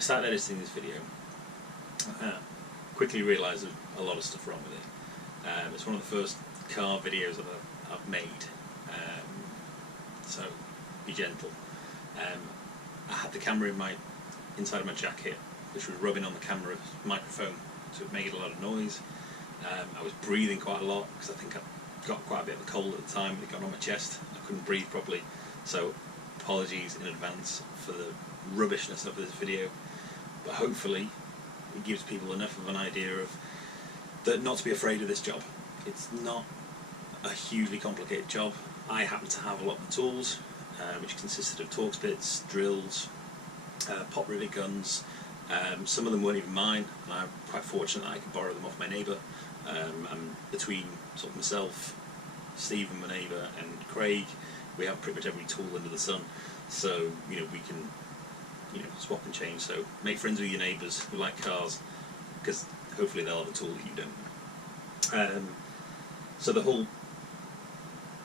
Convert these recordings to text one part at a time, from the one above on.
I started editing this video, quickly realised there's a lot of stuff wrong with it. It's one of the first car videos that I've made, so be gentle. I had the camera inside of my jacket, which was rubbing on the camera's microphone, so it made a lot of noise. I was breathing quite a lot because I think I got quite a bit of a cold at the time. It got on my chest. I couldn't breathe properly, so apologies in advance for the rubbishness of this video. But hopefully it gives people enough of an idea of that not to be afraid of this job. It's not a hugely complicated job. I happen to have a lot of the tools, which consisted of Torx bits, drills, pop rivet guns. Some of them weren't even mine, and I'm quite fortunate that I could borrow them off my neighbour. And between sort of myself, Steve and my neighbour, and Craig, we have pretty much every tool under the sun. So we can swap and change. So make friends with your neighbours who like cars, because hopefully they'll have a tool that you don't. So the whole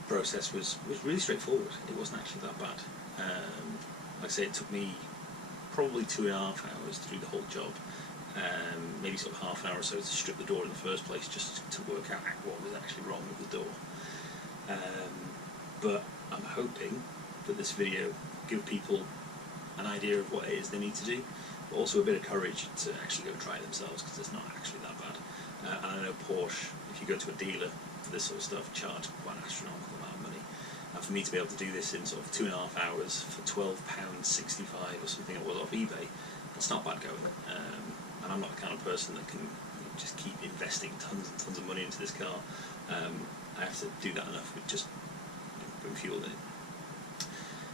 process was really straightforward. It wasn't actually that bad. Like I say, it took me probably 2.5 hours to do the whole job. Maybe sort of half an hour or so to strip the door in the first place, just to work out what was actually wrong with the door. But I'm hoping that this video will give people an idea of what it is they need to do, but also a bit of courage to actually go and try it themselves, because it's not actually that bad. And I know Porsche, if you go to a dealer for this sort of stuff, charge quite an astronomical amount of money. And for me to be able to do this in sort of 2.5 hours for £12.65 or something it was off eBay, that's not bad going. And I'm not the kind of person that can just keep investing tons and tons of money into this car. I have to do that enough with just putting fuel in it.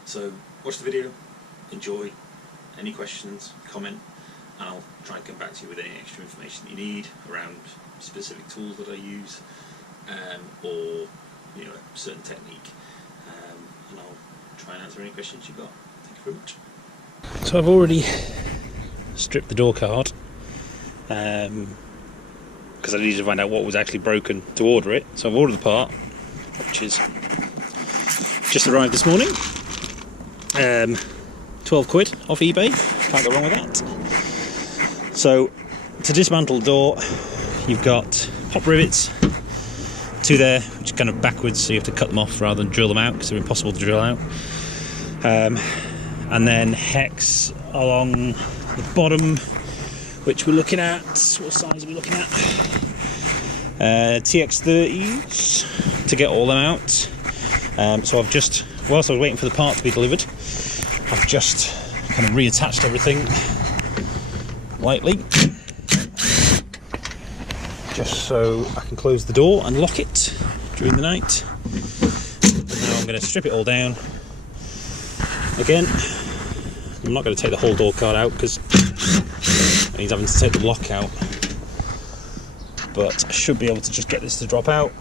So watch the video, enjoy. Any questions, comment, and I'll try and come back to you with any extra information you need around specific tools that I use, or a certain technique, and I'll try and answer any questions you've got. Thank you very much. So I've already stripped the door card, because I needed to find out what was actually broken to order it. So I've ordered the part, which is just arrived this morning. 12 quid off eBay, can't go wrong with that. So to dismantle the door, you've got pop rivets, 2 there, which are kind of backwards, so you have to cut them off rather than drill them out because they're impossible to drill out. And then hex along the bottom, which we're looking at. What size are we looking at? TX30s to get all them out. So I've just, whilst I was waiting for the part to be delivered, I've just kind of reattached everything lightly, just so I can close the door and lock it during the night. And now I'm going to strip it all down. Again, I'm not going to take the whole door card out because it means having to take the lock out, but I should be able to just get this to drop out,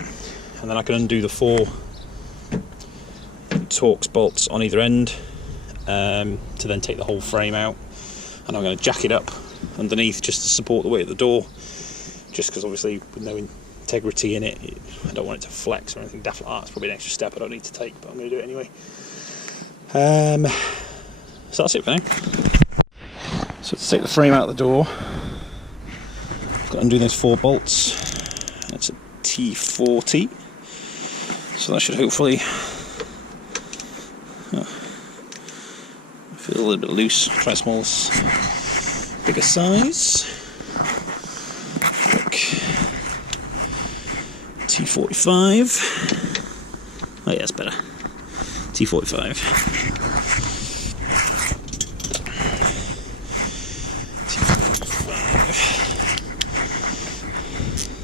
and then I can undo the 4 Torx bolts on either end, to then take the whole frame out. And I'm going to jack it up underneath just to support the weight of the door, just because obviously with no integrity in it, I don't want it to flex or anything daft like that. It's probably an extra step I don't need to take, but I'm going to do it anyway. So that's it for now. So to take the frame out of the door, I've got to undo those 4 bolts. That's a T40, so that should hopefully feel a little bit loose. Try a smaller, bigger size. Look, T45. Oh yeah, that's better. T45.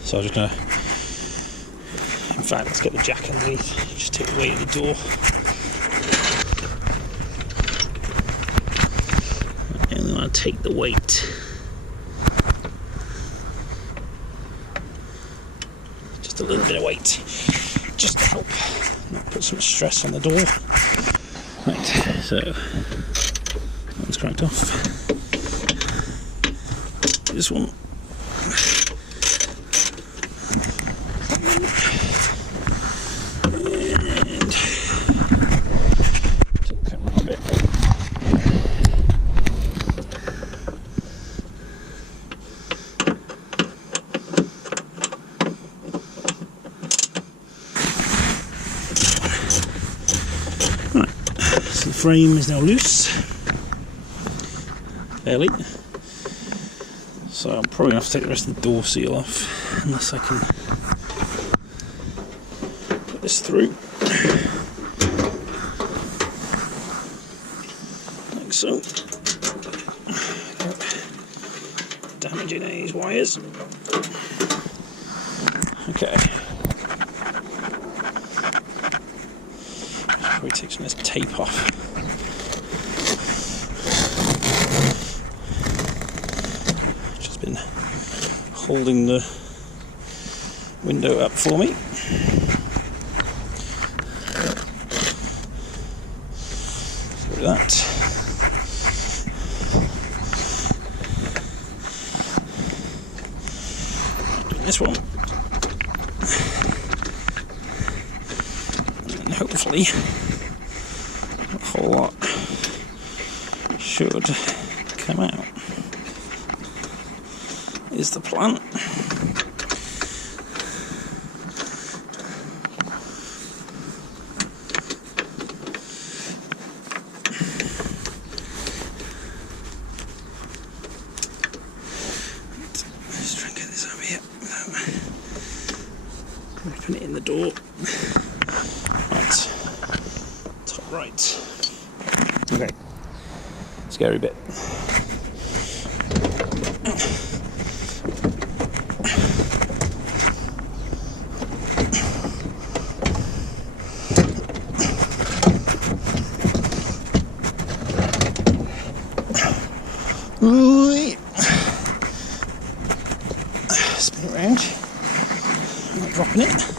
So I'm just gonna, in fact, let's get the jack underneath. Just take the weight of the door. And then I take the weight. Just a little bit of weight, just to help not put so much stress on the door. Right, so that one's cracked off. This one. frame is now loose, fairly. So I'm probably going to have to take the rest of the door seal off, unless I can put this through. Like so. Damaging these wires. Okay. Probably take some of this tape off. Just been holding the window up for me. Get rid of that. This one, and hopefully a whole lot should come out, is the plan. Let's try and get this over here. Put it in the door. Right. Top right. Okay. Scary bit. Spin it around. I'm not dropping it.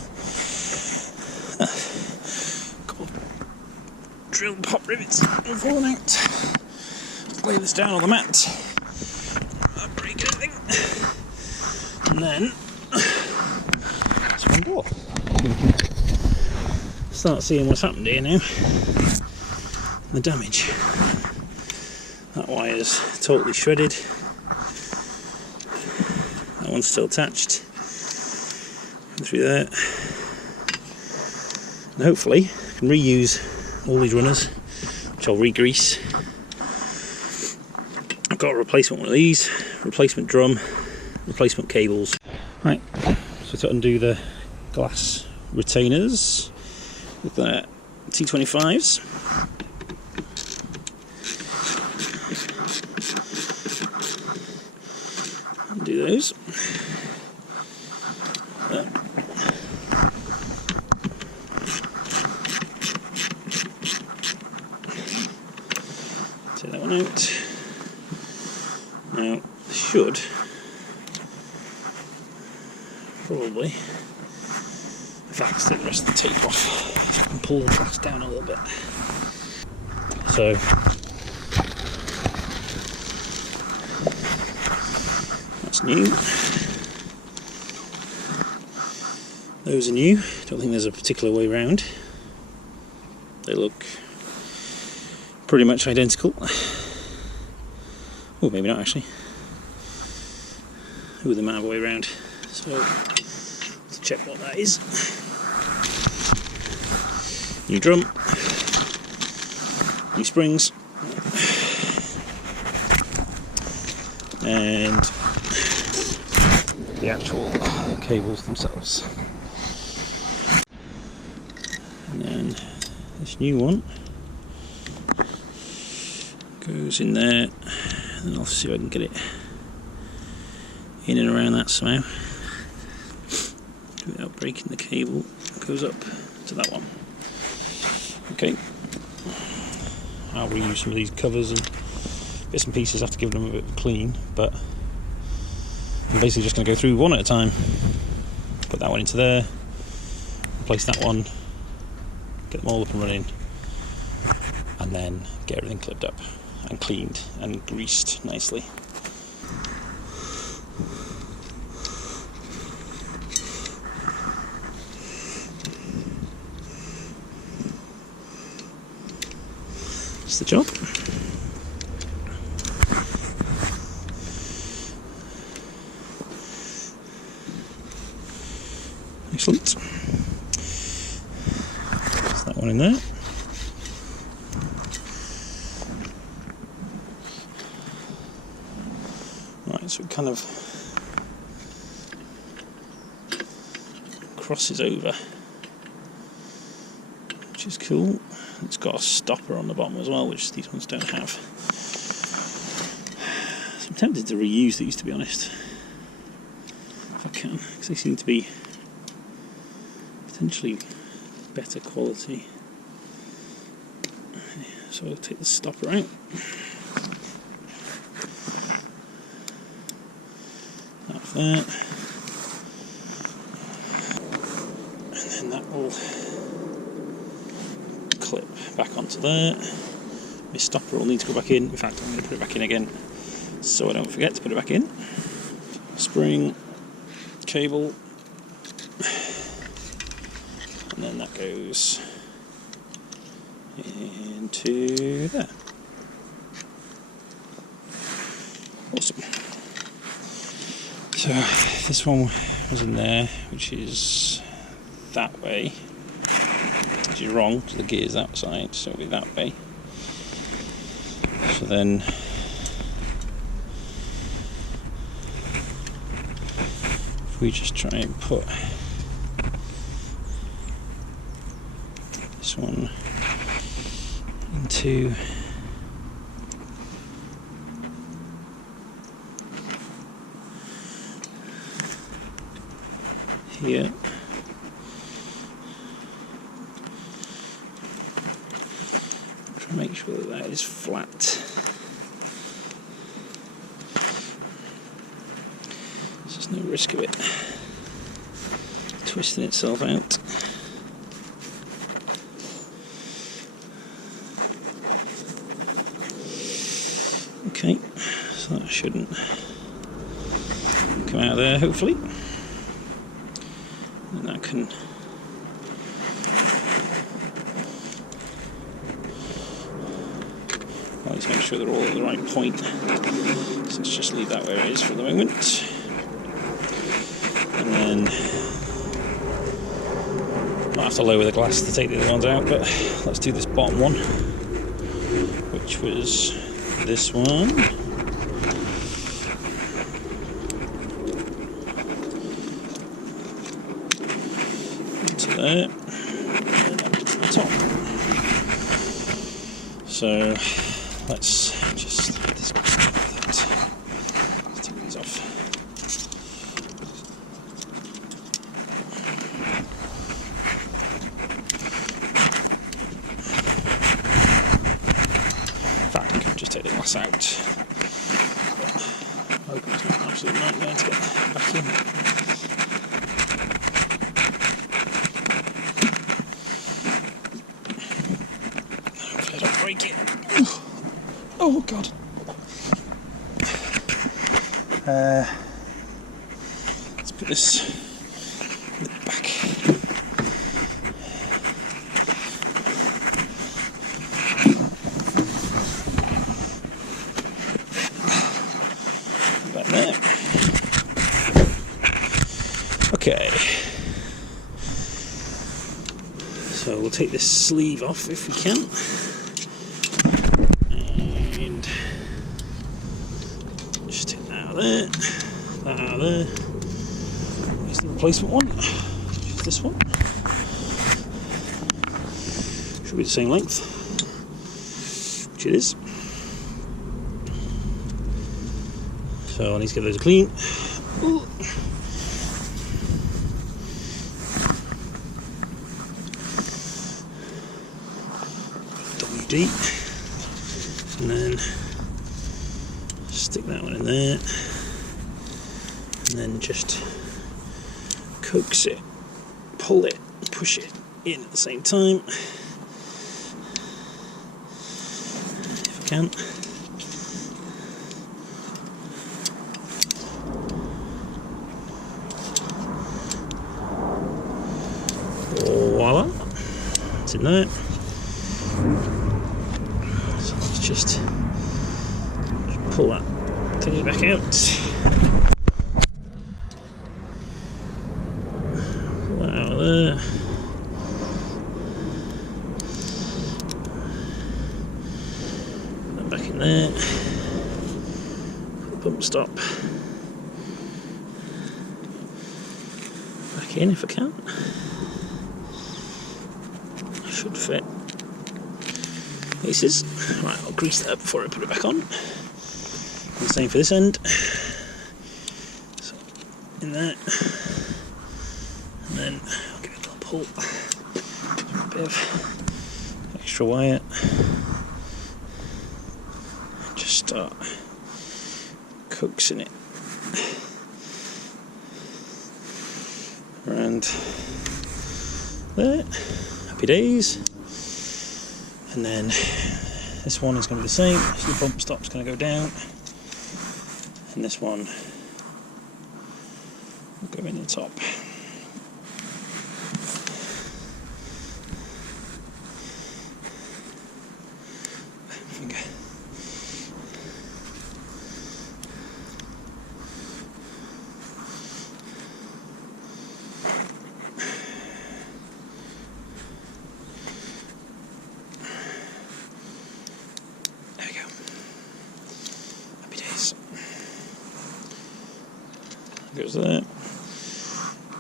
Couple of drill pop rivets have fallen out. Lay this down on the mat. Not break anything. And then it's one door. Start seeing what's happened here now. The damage. That wire's totally shredded. That one's still attached. Through there. And hopefully I can reuse all these runners, which I'll re-grease. I've got a replacement one of these, replacement drum, replacement cables. Right, so to undo the glass retainers with the T25s. Undo those. Take that one out. Now, should probably, in fact, take the rest of the tape off so I can pull the glass down a little bit. So, that's new. Those are new. Don't think there's a particular way round. They look pretty much identical. Oh, maybe not actually. Oh, they might have a way around. So, let's check what that is. New drum. New springs. And the actual cables themselves. And then this new one goes in there, and I'll see if I can get it in and around that somehow without breaking the cable. It goes up to that one. Okay, I'll reuse some of these covers and bits and pieces. I have to give them a bit of a clean, but I'm basically just going to go through one at a time. Put that one into there, replace that one, get them all up and running, and then get everything clipped up and cleaned and greased nicely. That's the job. Excellent. That's that one in there. So it kind of crosses over, which is cool. It's got a stopper on the bottom as well, which these ones don't have. So I'm tempted to reuse these, to be honest, if I can, because they seem to be potentially better quality. So I'll take the stopper out. Like that. And then that will clip back onto there. My stopper will need to go back in. In fact, I'm going to put it back in again so I don't forget to put it back in. Spring, cable, and then that goes into there. Awesome. So this one was in there, which is that way, which is wrong because the gear's that side, so it'll be that way. So then if we just try and put this one into here, try and make sure that that is flat. So there's no risk of it twisting itself out. Okay, so that shouldn't come out of there, hopefully. And that can always make sure they're all at the right point. So let's just leave that where it is for the moment. And then I'll have to lower the glass to take the other ones out, but let's do this bottom one, which was this one. Into there. And up to the top. So let's just let this go like that. Let's take these off. In fact, I could just take the glass out. I hope it's not an absolute nightmare to get back in. Hopefully I don't break it. Oh god. Let's put this in the back. Back there. Okay. So we'll take this sleeve off if we can. And just take that out of there. That out of there. Here's the replacement one. Which is this one. Should be the same length. Which it is. So I need to give those a clean. Ooh. WD. And then stick that one in there. And then just coax it, pull it, push it in at the same time. If I can. Voila, it's in there. So let's just pull that thingy back out. Pull that out of there. Put that back in there. Put the pump stop back in if I can. Should fit. Aces. Right, I'll grease that up before I put it back on. And the same for this end. So, in there. And then I'll give it a little pull. A bit of extra wire. Just start coaxing it around there. Happy days. And then this one is going to be the same, so the bump stop's going to go down, and this one will go in the top. Finger. Goes there,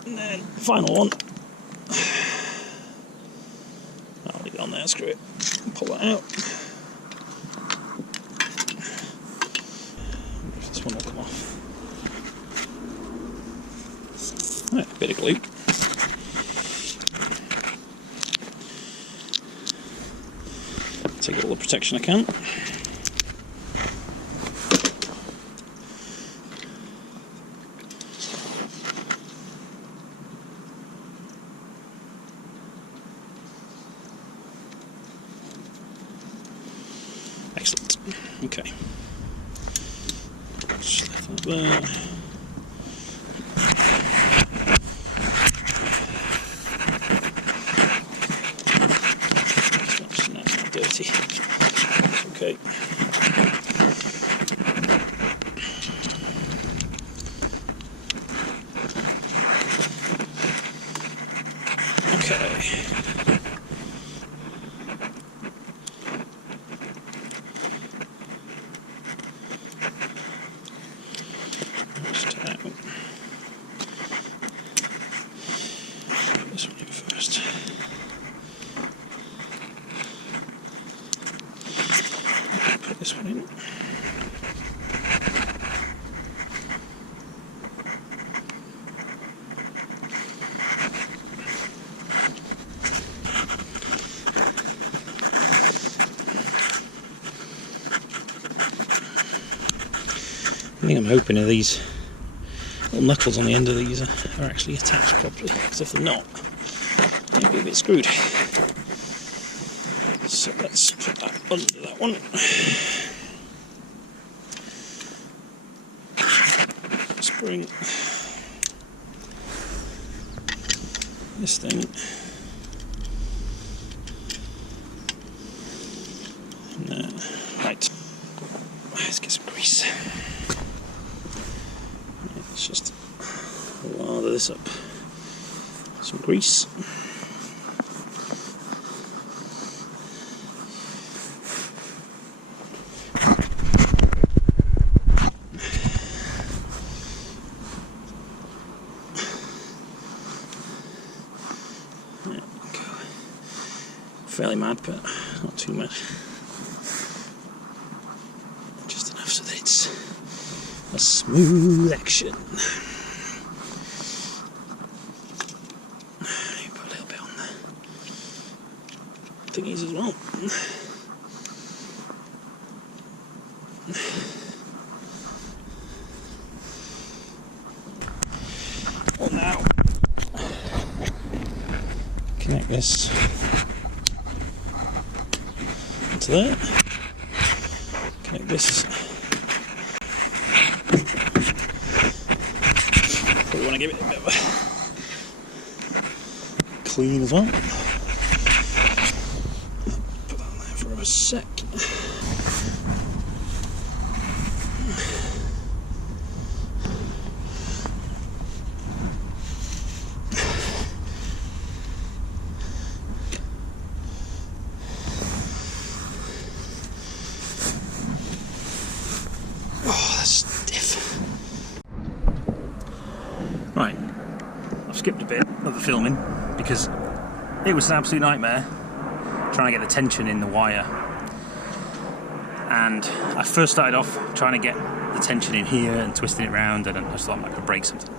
and then final one. I'll leave it on there, screw it, pull that out. If this one will come off. Right, a bit of glue. Take all the protection I can. Excellent. Okay. Just left that there. That's not dirty. Okay. Okay. This one here first. Put this one in. I think I'm hoping these little knuckles on the end of these are actually attached properly, because if they're not, they'll be a bit screwed. So let's put that under that one. Spring this thing. And, right, let's get some grease. Let's just lather this up. Some grease. There we go. Fairly mad, but not too much. Just enough so that it's a smooth action. You put a little bit on the thingies as well. Well, now connect this to there. Connect this. Probably want to give it a bit of a clean as well. Put that on there for a sec. Oh, that's stiff. Right, I've skipped a bit. filming because it was an absolute nightmare trying to get the tension in the wire. And I first started off trying to get the tension in here and twisting it around, and I just thought I could break something.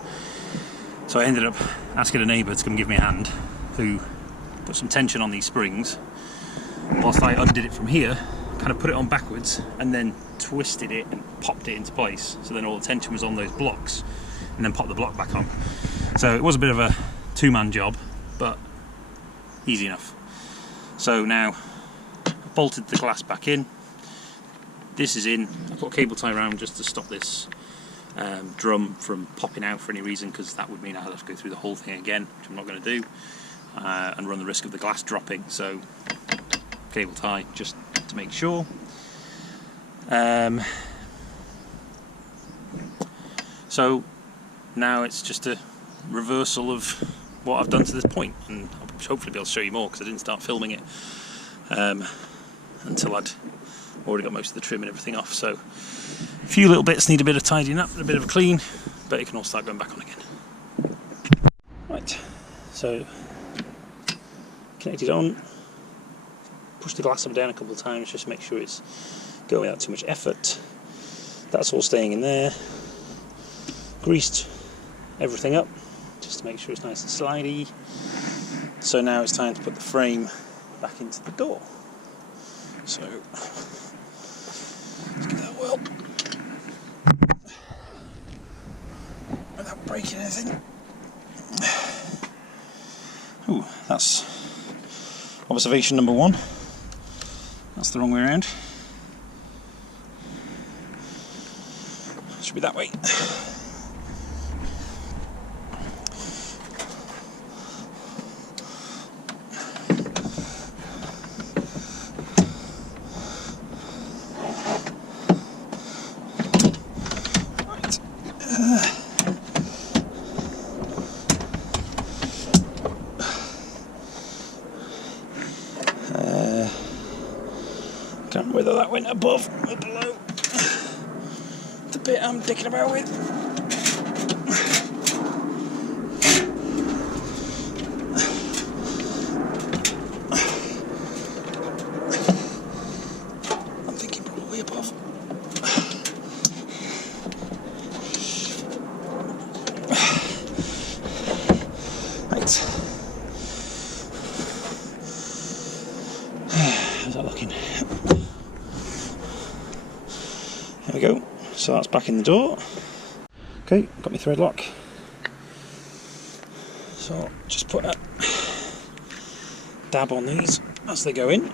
So I ended up asking a neighbour to come give me a hand, who put some tension on these springs, whilst I undid it from here, kind of put it on backwards, and then twisted it and popped it into place. So then all the tension was on those blocks, and then popped the block back on. So it was a bit of a two-man job, but easy enough. So now I've bolted the glass back in. This is in. I put a cable tie around just to stop this drum from popping out for any reason, because that would mean I have to go through the whole thing again, which I'm not going to do, and run the risk of the glass dropping. So cable tie just to make sure. So now it's just a reversal of what I've done to this point, and I'll hopefully be able to show you more because I didn't start filming it until I'd already got most of the trim and everything off. So a few little bits need a bit of tidying up and a bit of a clean, but it can all start going back on again. Right, so connected on, push the glass up and down a couple of times just to make sure it's going without too much effort. That's all staying in there. Greased everything up just to make sure it's nice and slidey. So now it's time to put the frame back into the door. So let's give that a whirl without breaking anything. Ooh, that's observation number one. That's the wrong way around. Should be that way. Can't remember whether that went above or below the bit I'm dicking about with. I'm thinking probably above. Right. How's that looking? There we go. So that's back in the door. Okay, got my thread lock. So just put a dab on these as they go in.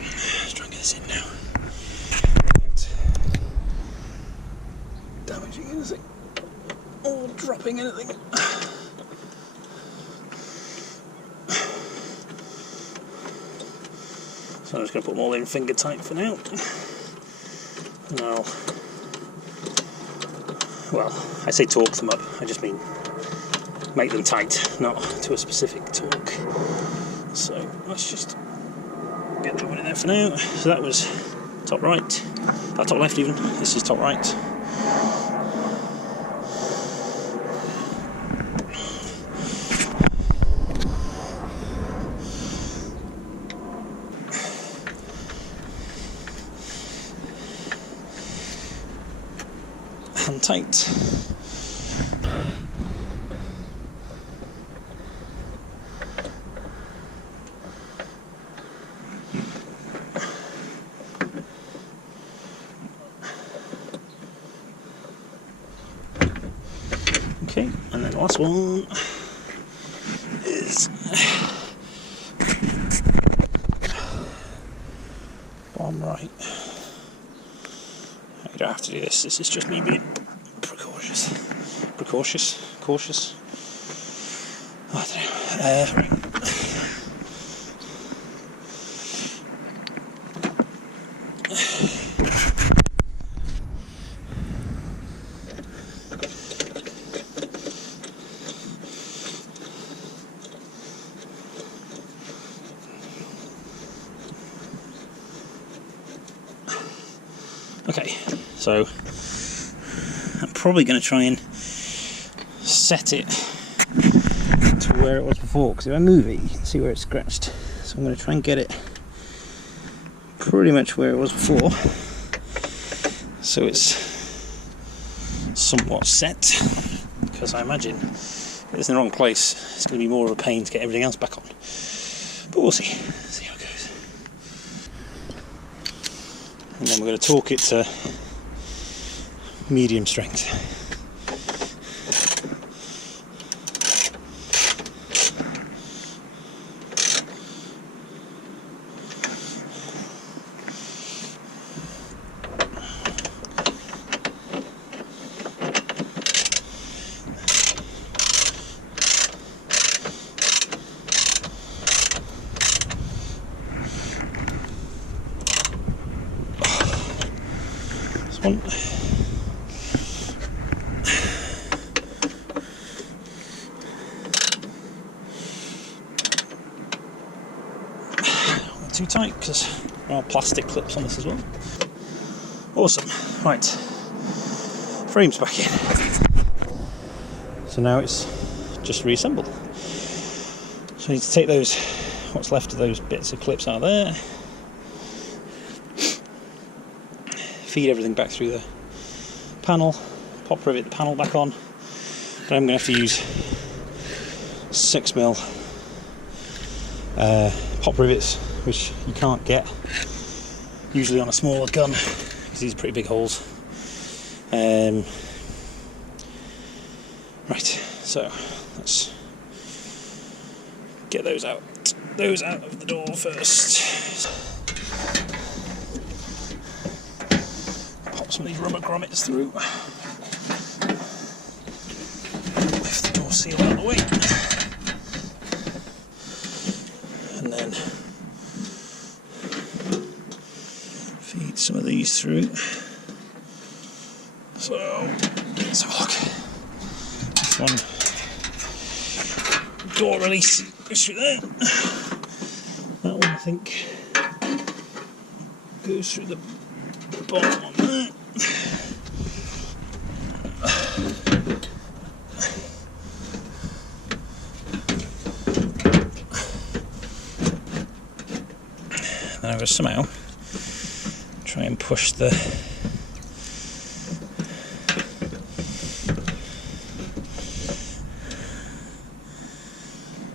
Let's try and get this in now. Without damaging anything or dropping anything. So I'm just going to put them all in finger tight for now. And well, I say torque them up, I just mean make them tight, not to a specific torque. So let's just get that one in there for now. So that was top right, top left even, this is top right. And tight. Okay, and then the last one is bottom right. You don't have to do this. This is just me being cautious. Oh, I don't know. Right. Okay, so I'm probably going to try and set it to where it was before, because if I move it you can see where it's scratched. So I'm going to try and get it pretty much where it was before, so it's somewhat set, because I imagine if it's in the wrong place it's going to be more of a pain to get everything else back on. But we'll see how it goes. And then we're going to torque it to medium strength. One. Not too tight, because there are plastic clips on this as well. Awesome. Right, frame's back in. So now it's just reassembled. So I need to take those, what's left of those bits of clips out of there, feed everything back through the panel, pop rivet the panel back on. But I'm going to have to use 6mm pop rivets, which you can't get usually on a smaller gun, because these are pretty big holes. Right, so let's get those out of the door first. Some of these rubber grommets through. Lift the door seal out of the way. And then feed some of these through. So let's have a look. This one, door release goes through there. That one I think goes through the bottom on there. Then I will somehow try and push the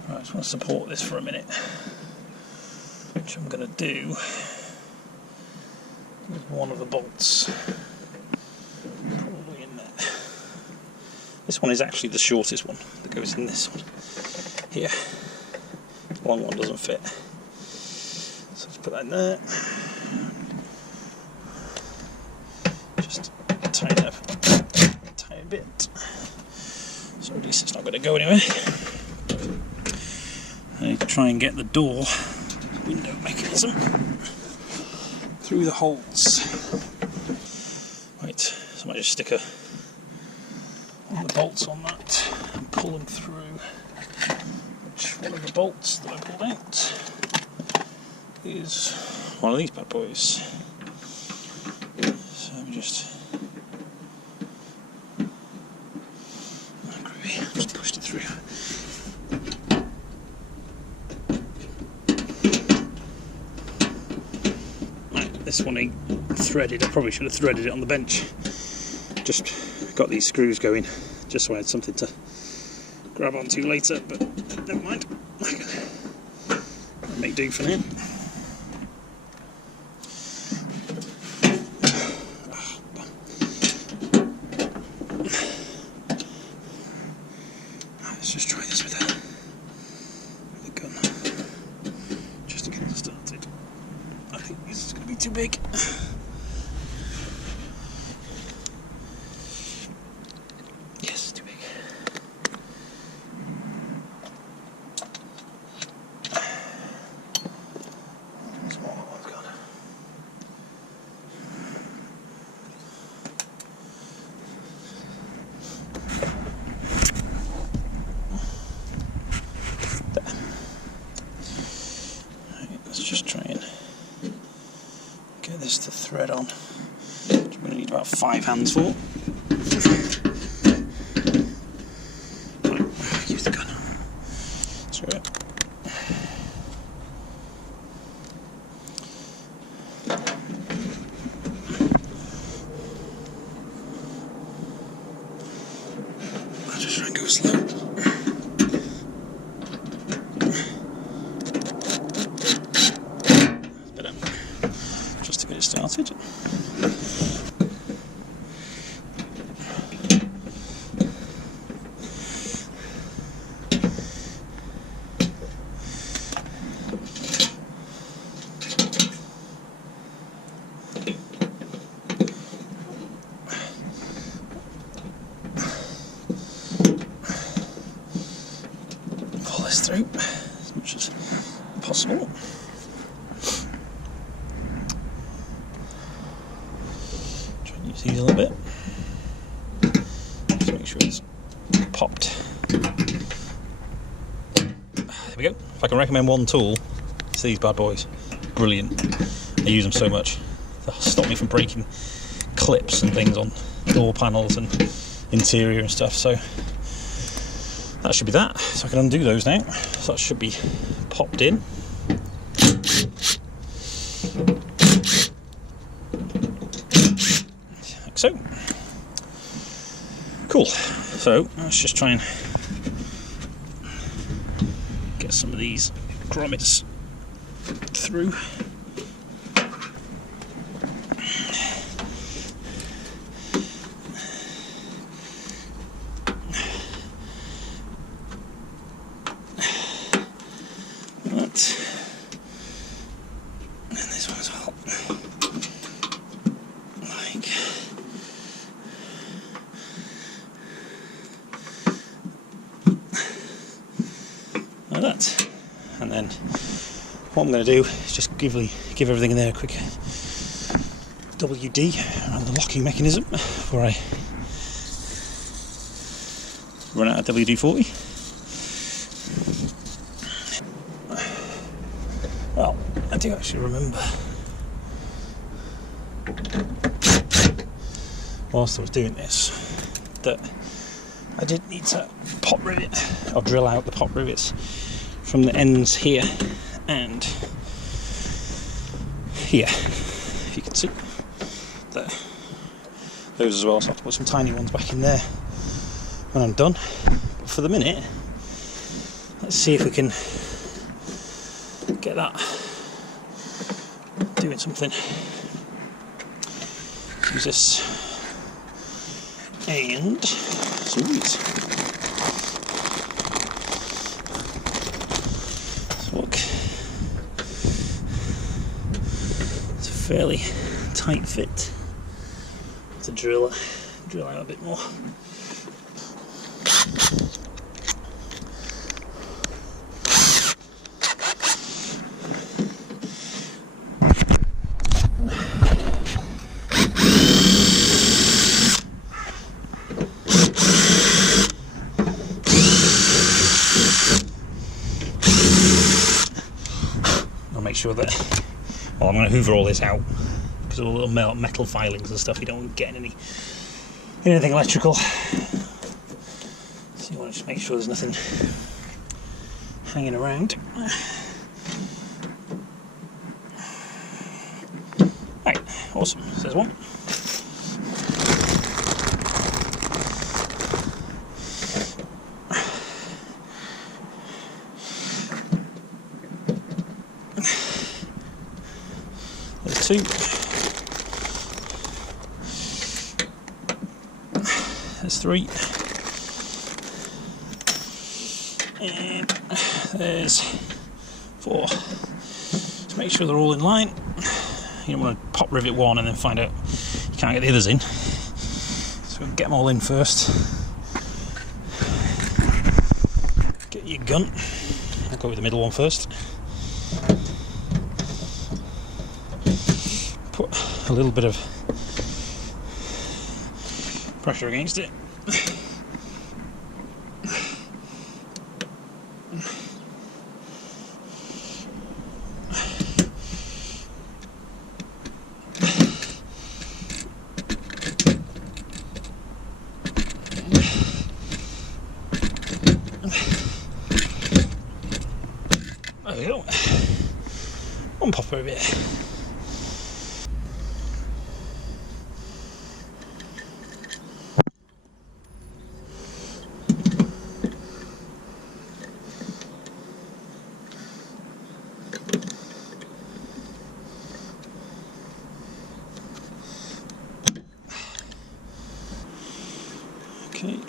I just want to support this for a minute, which I'm going to do with one of the bolts probably in there. This one is actually the shortest one that goes in this one here. The long one doesn't fit. So let's put that in there. Just tighten up a tiny bit. So at least it's not going to go anywhere. I need to try and get the door window mechanism through the holes. Right, so I might just stick one of the bolts on that and pull them through. Which one of the bolts that I pulled out is one of these bad boys. So I'm just pushed it through. This one ain't threaded. I probably should have threaded it on the bench. Just got these screws going just so I had something to grab onto later, but never mind. I'll make do for now. Let's just try this with a gun just to get it started. I think this is going to be too big. Yes, too big. Smaller one's gone. There. Right, let's just try and get this to thread on. Try about 5 hands full. Right, use the gun. Screw it. I'll just try and go slow. Better. Just to get it started. Pull this through as much as possible. Try and use these a little bit. Just make sure it's popped. There we go. If I can recommend one tool, it's these bad boys. Brilliant. I use them so much. They'll stop me from breaking clips and things on door panels and interior and stuff. So that should be that. So I can undo those now. So that should be popped in. Like so. Cool. So let's just try and get some of these grommets through. And this one as well. Like that. And then what I'm going to do is just give everything in there a quick WD around the locking mechanism before I run out of WD-40. Well, I do actually remember whilst I was doing this that I did need to pop rivet or drill out the pop rivets from the ends here and here, if you can see there. Those as well, so I have to put some tiny ones back in there when I'm done. But for the minute, let's see if we can get that doing something. Use this and some of these. So look, it's a fairly tight fit. To drill out a bit more. I'll make sure that, well, I'm going to hoover all this out because all the little metal filings and stuff, you don't want to get anything electrical. So you want to just make sure there's nothing hanging around. Right, awesome. So there's one. There's two. There's three. And there's four. Just make sure they're all in line. You don't want to pop rivet one and then find out you can't get the others in. So get them all in first. Get your gun. I'll go with the middle one first. Put a little bit of pressure against it. we go. One pop over here. Okay.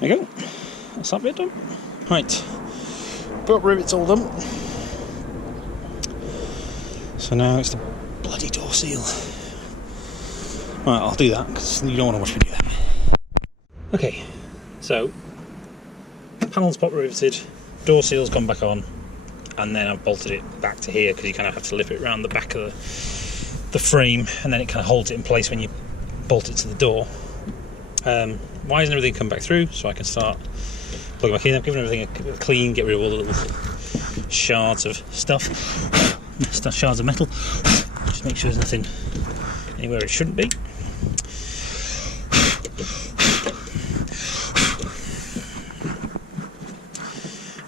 There you go. That's that bit done. Right. Bolt rivets all done. So now it's the bloody door seal. Right, I'll do that because you don't want to watch me do that. Okay, so panels pop riveted, door seal's gone back on, and then I've bolted it back to here because you kind of have to lift it around the back of the frame, and then it kind of holds it in place when you bolt it to the door. Why hasn't everything come back through? So I can start plugging back in. I've given everything a clean, get rid of all the little shards of stuff, shards of metal. Just make sure there's nothing anywhere it shouldn't be.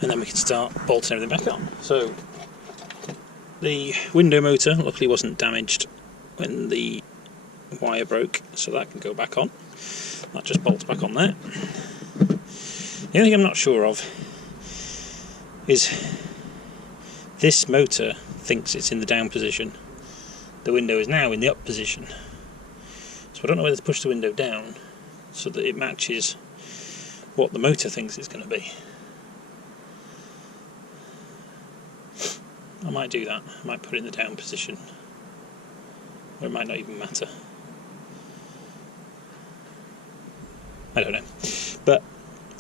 And then we can start bolting everything back on. So the window motor luckily wasn't damaged when the wire broke, so that can go back on. That just bolts back on there. The only thing I'm not sure of is this motor thinks it's in the down position. The window is now in the up position. So I don't know whether to push the window down so that it matches what the motor thinks it's going to be. I might do that. I might put it in the down position. Or it might not even matter. I don't know. But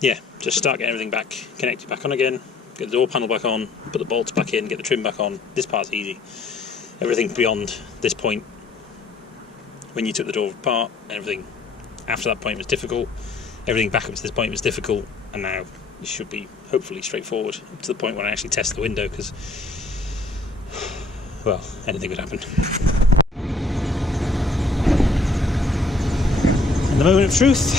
yeah, just start getting everything back, connect it back on again, get the door panel back on, put the bolts back in, get the trim back on. This part's easy. Everything beyond this point, when you took the door apart, everything after that point was difficult. Everything back up to this point was difficult, and now it should be hopefully straightforward up to the point when I actually test the window, because, well, anything could happen. In the moment of truth,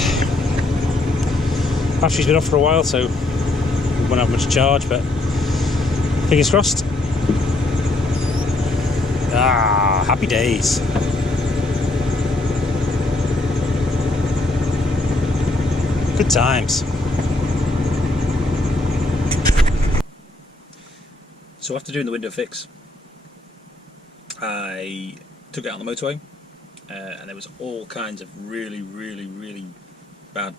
battery's been off for a while, so we won't have much charge, but fingers crossed. Ah, happy days. Good times. So after doing the window fix, I took it out on the motorway, and there was all kinds of really bad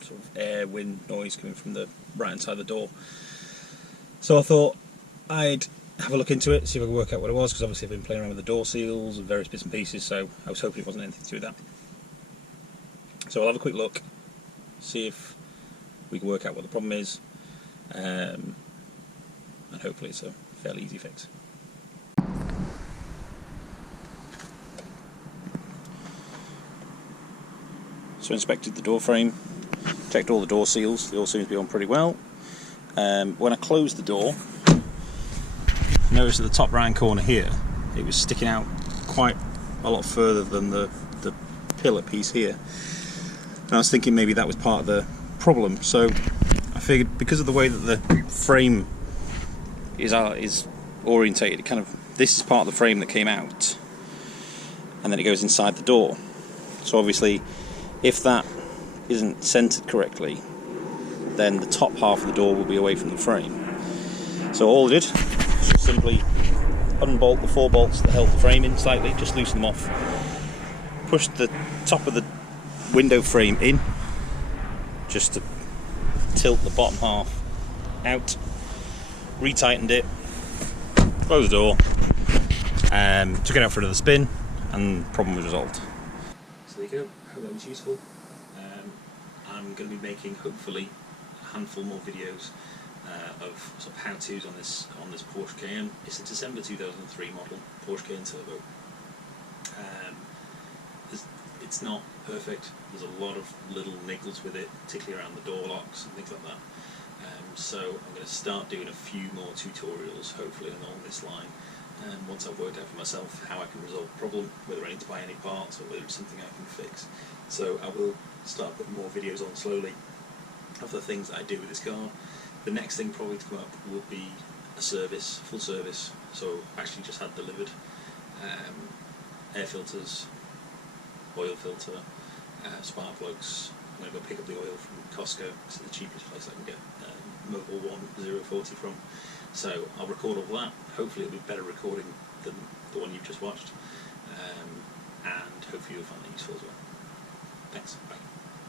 sort of air, wind, noise coming from the right hand side of the door. So I thought I'd have a look into it, see if I could work out what it was, because obviously I've been playing around with the door seals and various bits and pieces, so I was hoping it wasn't anything to do with that. So I'll have a quick look, see if we can work out what the problem is, and hopefully it's a fairly easy fix. So inspected the door frame, checked all the door seals, they all seem to be on pretty well. When I closed the door, noticed at the top right corner here, it was sticking out quite a lot further than the pillar piece here. And I was thinking maybe that was part of the problem, so I figured because of the way that the frame is orientated, this is part of the frame that came out, and then it goes inside the door. So obviously, if that isn't centered correctly, then the top half of the door will be away from the frame. So all I did was simply unbolt the 4 bolts that held the frame in slightly, just loosen them off, pushed the top of the window frame in, just to tilt the bottom half out, retightened it, closed the door, took it out for another spin, and the problem was resolved. So there you go. I hope that was useful. I'm going to be making hopefully a handful more videos of sort of how-tos on this Porsche Cayenne. It's a December 2003 model Porsche Cayenne Turbo. It's not perfect. There's a lot of little niggles with it, particularly around the door locks and things like that. So I'm going to start doing a few more tutorials, hopefully along this line, and once I've worked out for myself how I can resolve the problem, whether I need to buy any parts or whether it's something I can fix. So I will start putting more videos on slowly of the things that I do with this car. The next thing probably to come up will be a service, full service. So I've actually just had delivered air filters, oil filter, spark plugs. I'm going to go pick up the oil from Costco. It's the cheapest place I can get Mobil 1 040 from. So I'll record all that. Hopefully it'll be better recording than the one you've just watched, and hopefully you'll find it useful as well. Thanks. Bye.